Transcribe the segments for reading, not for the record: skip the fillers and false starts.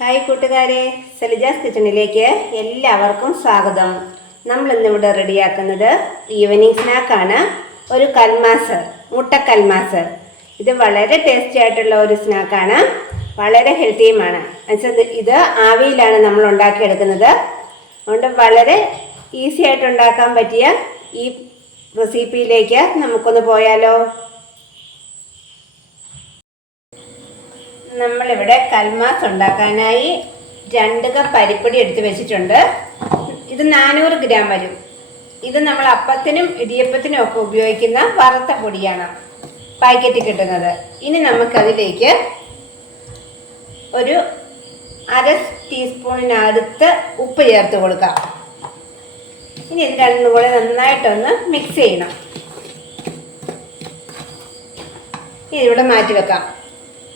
Hi കൂട്ടുകാരെ, സെലിജാസ് കിച്ചണിലേക്ക് എല്ലാവർക്കും സ്വാഗതം. നമ്മൾ ഇന്നിവിടെ റെഡിയാക്കുന്നത് ഈവനിങ് സ്നാക്കാണ്. ഒരു കൽമാസ്, മുട്ടക്കൽമാസ്. ഇത് വളരെ ടേസ്റ്റി ആയിട്ടുള്ള ഒരു സ്നാക്കാണ്, വളരെ ഹെൽത്തിയുമാണ്. ഇത് ആവിയിലാണ് നമ്മൾ ഉണ്ടാക്കിയെടുക്കുന്നത്. അതുകൊണ്ട് വളരെ ഈസി ആയിട്ട് ഉണ്ടാക്കാൻ പറ്റിയ ഈ റെസിപ്പിയിലേക്ക് നമുക്കൊന്ന് പോയാലോ. നമ്മളിവിടെ കൽമാസ് ഉണ്ടാക്കാനായി 2 കപ്പ് അരിപ്പൊടി എടുത്ത് വെച്ചിട്ടുണ്ട്. ഇത് 400 ഗ്രാം വരും. ഇത് നമ്മൾ അപ്പത്തിനും ഇടിയപ്പത്തിനും ഒക്കെ ഉപയോഗിക്കുന്ന വറുത്ത പൊടിയാണ്, പാക്കറ്റിൽ കിട്ടുന്നത്. ഇനി നമുക്കതിലേക്ക് ഒരു 1/2 ടീസ്പൂണിനടുത്ത് ഉപ്പ് ചേർത്ത് കൊടുക്കാം. ഇനി ഇത് രണ്ടും കൂടെ നന്നായിട്ടൊന്ന് മിക്സ് ചെയ്യണം. ഇനി ഇവിടെ മാറ്റി വെക്കാം.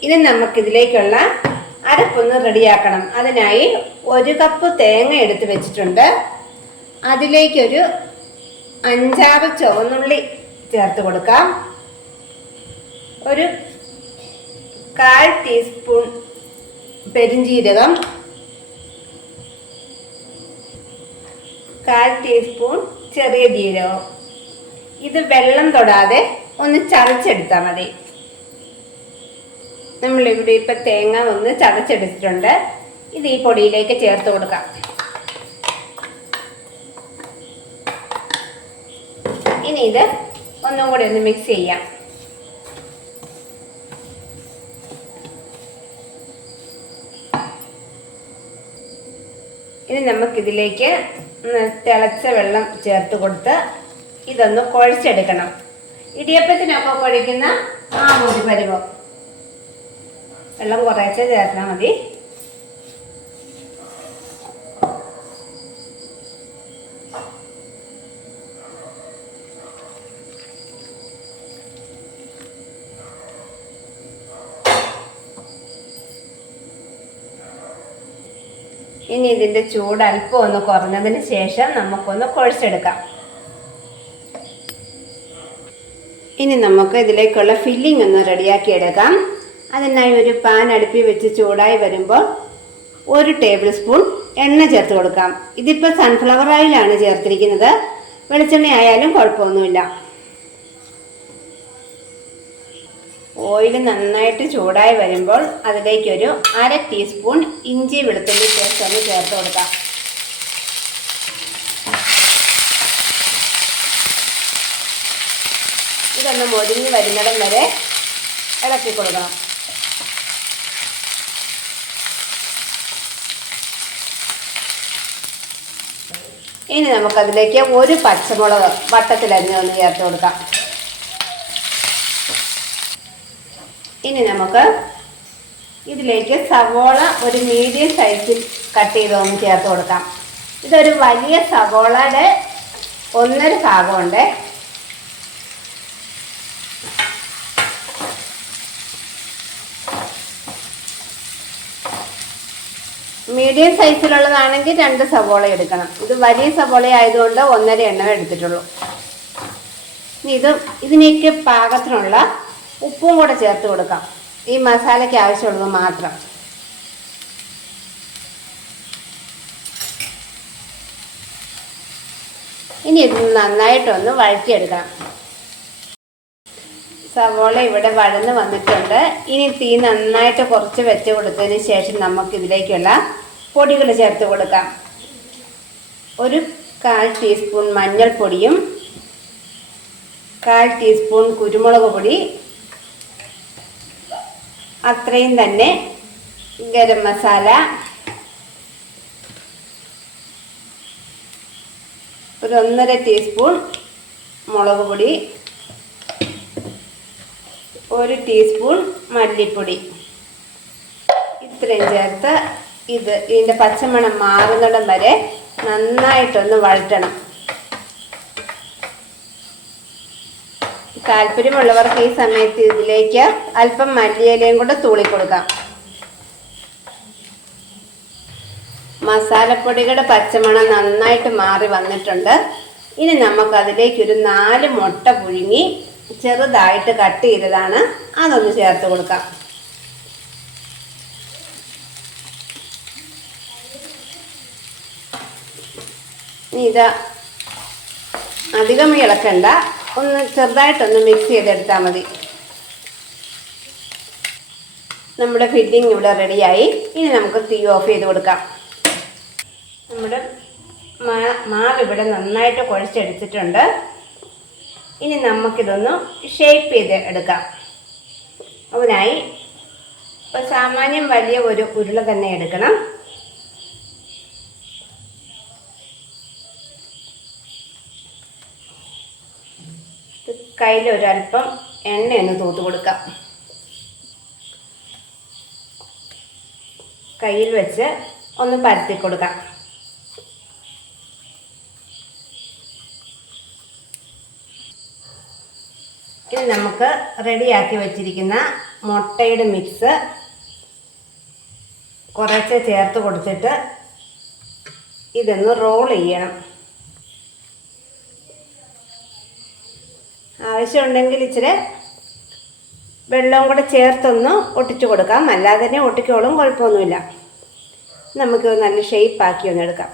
ഇനി നമുക്കിതിലേക്കുള്ള അരപ്പൊന്ന് റെഡിയാക്കണം. അതിനായി 1 കപ്പ് തേങ്ങ എടുത്ത് വെച്ചിട്ടുണ്ട്. അതിലേക്കൊരു 5-6 ചുവന്നുള്ളി ചേർത്ത് കൊടുക്കാം. ഒരു 1/4 ടീസ്പൂൺ പെരിഞ്ജീരകം, 1/4 ടീസ്പൂൺ ചെറിയ ജീരകം. ഇത് വെള്ളം തൊടാതെ ഒന്ന് ചതച്ചെടുത്താൽ മതി. നമ്മളിവിടെ ഇപ്പം തേങ്ങ ഒന്ന് ചതച്ചെടുത്തിട്ടുണ്ട്. ഇത് ഈ പൊടിയിലേക്ക് ചേർത്ത് കൊടുക്കാം. ഇനി ഇത് ഒന്നും കൂടി ഒന്ന് മിക്സ് ചെയ്യാം. ഇനി നമുക്കിതിലേക്ക് തിളച്ച വെള്ളം ചേർത്ത് കൊടുത്ത് ഇതൊന്ന് കുഴച്ചെടുക്കണം. ഇടിയപ്പത്തിനൊക്കെ കുഴയ്ക്കുന്ന ആ ഒരു പരുവം. വെള്ളം കുറേശ്ശെ ചേർത്താൽ മതി. ഇനി ഇതിൻ്റെ ചൂട് അല്പം ഒന്ന് കുറഞ്ഞതിന് ശേഷം നമുക്കൊന്ന് കുഴച്ചെടുക്കാം. ഇനി നമുക്ക് ഇതിലേക്കുള്ള ഫില്ലിംഗ് ഒന്ന് റെഡിയാക്കി എടുക്കാം. അതിനായി ഒരു പാൻ അടുപ്പിൽ വെച്ച് ചൂടായി വരുമ്പോൾ 1 ടേബിൾ സ്പൂൺ എണ്ണ ചേർത്ത് കൊടുക്കാം. ഇതിപ്പോൾ സൺഫ്ലവർ ഓയിലാണ് ചേർത്തിരിക്കുന്നത്. വെളിച്ചെണ്ണ ആയാലും കുഴപ്പമൊന്നുമില്ല. ഓയിൽ നന്നായിട്ട് ചൂടായി വരുമ്പോൾ അതിലേക്കൊരു 1/2 ടീസ്പൂൺ ഇഞ്ചി വെളുത്തുള്ളി പേസ്റ്റ് ഒന്ന് ചേർത്ത് കൊടുക്കാം. ഇതൊന്ന് മൊരിഞ്ഞ് വരുന്നിടം വരെ ഇളക്കി കൊടുക്കണം. ഇനി നമുക്കതിലേക്ക് 1 പച്ചമുളക് വട്ടത്തിലരിഞ്ഞ് ഒന്ന് ചേർത്ത് കൊടുക്കാം. ഇനി നമുക്ക് ഇതിലേക്ക് സവോള ഒരു മീഡിയം സൈസിൽ കട്ട് ചെയ്ത് ഒന്ന് ചേർത്ത് കൊടുക്കാം. ഇതൊരു വലിയ സവോളയുടെ 1/2 ഭാഗമുണ്ട്. മീഡിയം സൈസിലുള്ളതാണെങ്കിൽ 2 സവോള എടുക്കണം. ഇത് വലിയ സവോള ആയതുകൊണ്ട് 1.5 എണ്ണമേ എടുത്തിട്ടുള്ളൂ. ഇനി ഇതിനേക്ക് പാകത്തിനുള്ള ഉപ്പും കൂടെ ചേർത്ത് കൊടുക്കാം. ഈ മസാലയ്ക്ക് ആവശ്യമുള്ളത് മാത്രം. ഇനി ഇത് നന്നായിട്ടൊന്ന് വഴറ്റിയെടുക്കണം. സവോള ഇവിടെ വഴന്ന് വന്നിട്ടുണ്ട്. ഇനി തീ നന്നായിട്ട് കുറച്ച് വെച്ച് കൊടുത്തതിന് ശേഷം നമുക്കിതിലേക്കുള്ള പൊടികൾ ചേർത്ത് കൊടുക്കാം. ഒരു 1/4 ടീസ്പൂൺ മഞ്ഞൾപ്പൊടിയും 1/4 ടീസ്പൂൺ കുരുമുളക് പൊടി, അത്രയും തന്നെ ഗരം മസാല, ഒരു 1.5 ടീസ്പൂൺ മുളക് പൊടി, 1 ടീസ്പൂൺ മല്ലിപ്പൊടി. ഇത്രയും ചേർത്ത് ഇതിൻ്റെ പച്ചമണം മാറുന്നിടം വരെ നന്നായിട്ടൊന്ന് വഴറ്റണം. താല്പര്യമുള്ളവർക്ക് ഈ സമയത്ത് ഇതിലേക്ക് അല്പം മല്ലിയിലയും കൂടെ തൂളി കൊടുക്കാം. മസാലപ്പൊടികളുടെ പച്ചമണം നന്നായിട്ട് മാറി വന്നിട്ടുണ്ട്. ഇനി നമുക്കതിലേക്കൊരു 4 മുട്ട പുഴുങ്ങി ചെറുതായിട്ട് കട്ട് ചെയ്തതാണ്, അതൊന്ന് ചേർത്ത് കൊടുക്കാം. ഇനി ഇത് അധികം ഇളക്കണ്ട, ഒന്ന് ചെറുതായിട്ടൊന്ന് മിക്സ് ചെയ്തെടുത്താൽ മതി. നമ്മുടെ ഫില്ലിങ് ഇവിടെ റെഡിയായി. ഇനി നമുക്ക് തീ ഓഫ് ചെയ്ത് കൊടുക്കാം. നമ്മുടെ മാവ് ഇവിടെ നന്നായിട്ട് കുഴച്ചെടുത്തിട്ടുണ്ട്. ഇനി നമുക്കിതൊന്ന് ഷേപ്പ് ചെയ്ത് എടുക്കാം. അതിനായി സാമാന്യം വലിയ ഒരു ഉരുള തന്നെ എടുക്കണം. കയ്യിൽ ഒരല്പം എണ്ണയൊന്ന് തൂത്ത് കൊടുക്കാം. കയ്യിൽ വെച്ച് ഒന്ന് പരത്തി കൊടുക്കാം. ഇനി നമുക്ക് റെഡിയാക്കി വെച്ചിരിക്കുന്ന മുട്ടയുടെ മിക്സ് കുറച്ച് ചേർത്ത് കൊടുത്തിട്ട് ഇതൊന്ന് റോൾ ചെയ്യണം. ആവശ്യമുണ്ടെങ്കിൽ ഇച്ചിരി വെള്ളവും കൂടെ ചേർത്തൊന്ന് ഒട്ടിച്ചു കൊടുക്കാം. അല്ലാതെ തന്നെ ഒട്ടിക്കോളും, കുഴപ്പമൊന്നുമില്ല. നമുക്ക് നല്ല ഷേപ്പാക്കി ഒന്ന് എടുക്കാം.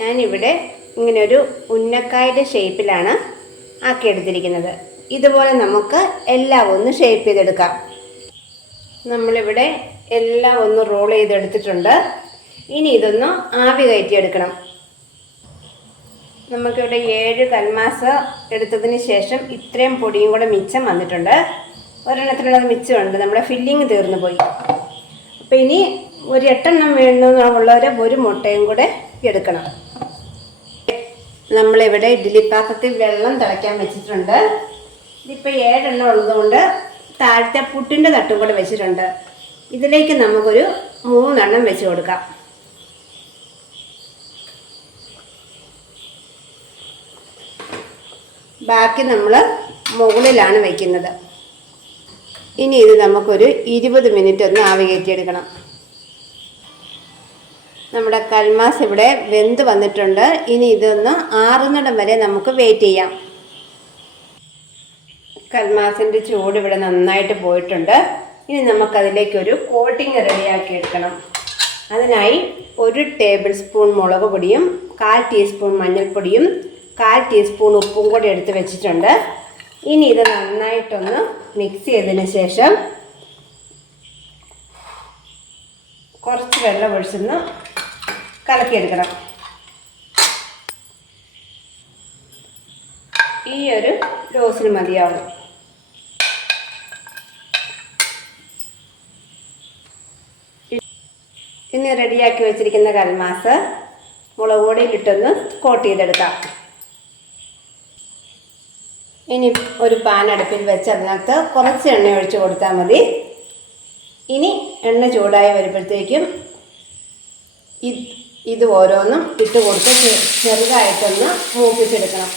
ഞാനിവിടെ ഇങ്ങനൊരു ഉന്നക്കായുടെ ഷേപ്പിലാണ് ആക്കിയെടുത്തിരിക്കുന്നത്. ഇതുപോലെ നമുക്ക് എല്ലാം ഒന്ന് ഷേപ്പ് ചെയ്തെടുക്കാം. നമ്മളിവിടെ എല്ലാം ഒന്ന് റോൾ ചെയ്തെടുത്തിട്ടുണ്ട്. ഇനി ഇതൊന്ന് ആവി കയറ്റിയെടുക്കണം. നമുക്കിവിടെ 7 കൽമാസ് എടുത്തതിന് ശേഷം ഇത്രയും പൊടിയും കൂടെ മിച്ചം വന്നിട്ടുണ്ട്. ഒരെണ്ണത്തിനുള്ളത് മിച്ചമുണ്ട്. നമ്മുടെ ഫില്ലിങ് തീർന്നു പോയി. അപ്പോൾ ഇനി ഒരു 8 എണ്ണം വേണമെന്നുള്ളവരെ ഒരു മുട്ടയും കൂടെ എടുക്കണം. നമ്മളിവിടെ ഇഡ്ഡലി പാത്രത്തിൽ വെള്ളം തിളയ്ക്കാൻ വെച്ചിട്ടുണ്ട്. ഇതിപ്പോൾ 7 എണ്ണം ഉള്ളതുകൊണ്ട് താഴത്തെ പുട്ടിൻ്റെ തട്ടും കൂടെ വെച്ചിട്ടുണ്ട്. ഇതിലേക്ക് നമുക്കൊരു 3 എണ്ണം വെച്ച് കൊടുക്കാം. ബാക്കി നമ്മൾ മുകളിലാണ് വയ്ക്കുന്നത്. ഇനി ഇത് നമുക്കൊരു 20 മിനിറ്റ് ഒന്ന് ആവി കയറ്റിയെടുക്കണം. നമ്മുടെ കൽമാസ് ഇവിടെ വെന്ത് വന്നിട്ടുണ്ട്. ഇനി ഇതൊന്ന് ആറുന്നിടം വരെ നമുക്ക് വെയിറ്റ് ചെയ്യാം. കൽമാസിൻ്റെ ചൂട് ഇവിടെ നന്നായിട്ട് പോയിട്ടുണ്ട്. ഇനി നമുക്കതിലേക്കൊരു കോട്ടിങ് റെഡിയാക്കി എടുക്കണം. അതിനായി 1 ടേബിൾ സ്പൂൺ മുളക് പൊടിയും 1/4 ടീസ്പൂൺ മഞ്ഞൾപ്പൊടിയും 1/4 ടീസ്പൂൺ ഉപ്പും കൂടി എടുത്ത് വെച്ചിട്ടുണ്ട്. ഇനി ഇത് നന്നായിട്ടൊന്ന് മിക്സ് ചെയ്തതിന് ശേഷം കുറച്ച് വെള്ളം ഒഴിച്ചൊന്ന് കലക്കിയെടുക്കണം. ഈ ഒരു ഡോസിന് മതിയാവും. ഇനി റെഡിയാക്കി വെച്ചിരിക്കുന്ന കൽമാസ് മുളക് പൊടിയിലിട്ടൊന്ന് കോട്ട് ചെയ്തെടുക്കാം. ഇനി ഒരു പാൻ അടുപ്പിൽ വെച്ച് അതിനകത്ത് കുറച്ച് എണ്ണ ഒഴിച്ച് കൊടുത്താൽ മതി. ഇനി എണ്ണ ചൂടായി വരുമ്പോഴത്തേക്കും ഇത് ഓരോന്നും ഇട്ട് കൊടുത്ത് ചെറുതായിട്ടൊന്ന് മൂപ്പിച്ചെടുക്കണം.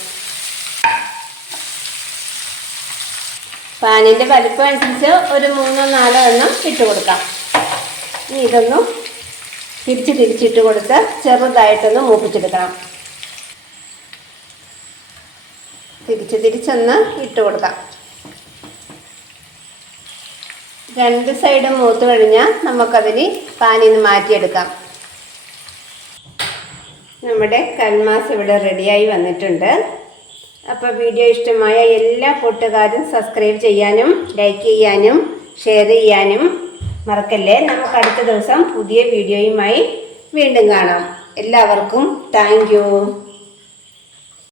പാനിൻ്റെ വലിപ്പം അനുസരിച്ച് ഒരു 3-4 എണ്ണം ഇട്ട് കൊടുക്കാം. ഇനി ഇതൊന്നും തിരിച്ചിട്ട് കൊടുത്ത് ചെറുതായിട്ടൊന്ന് മൂപ്പിച്ചെടുക്കണം. തിരിച്ചൊന്ന് ഇട്ട് കൊടുക്കാം. 2 സൈഡും മൂത്ത് കഴിഞ്ഞാൽ നമുക്കതിന് പാനിൽ നിന്ന് മാറ്റിയെടുക്കാം. നമ്മുടെ കൽമാസ് ഇവിടെ റെഡിയായി വന്നിട്ടുണ്ട്. അപ്പോൾ വീഡിയോ ഇഷ്ടമായ എല്ലാ കൂട്ടുകാരും സബ്സ്ക്രൈബ് ചെയ്യാനും ലൈക്ക് ചെയ്യാനും ഷെയർ ചെയ്യാനും മറക്കല്ലേ. നമുക്ക് അടുത്ത ദിവസം പുതിയ വീഡിയോയുമായി വീണ്ടും കാണാം. എല്ലാവർക്കും താങ്ക് യു.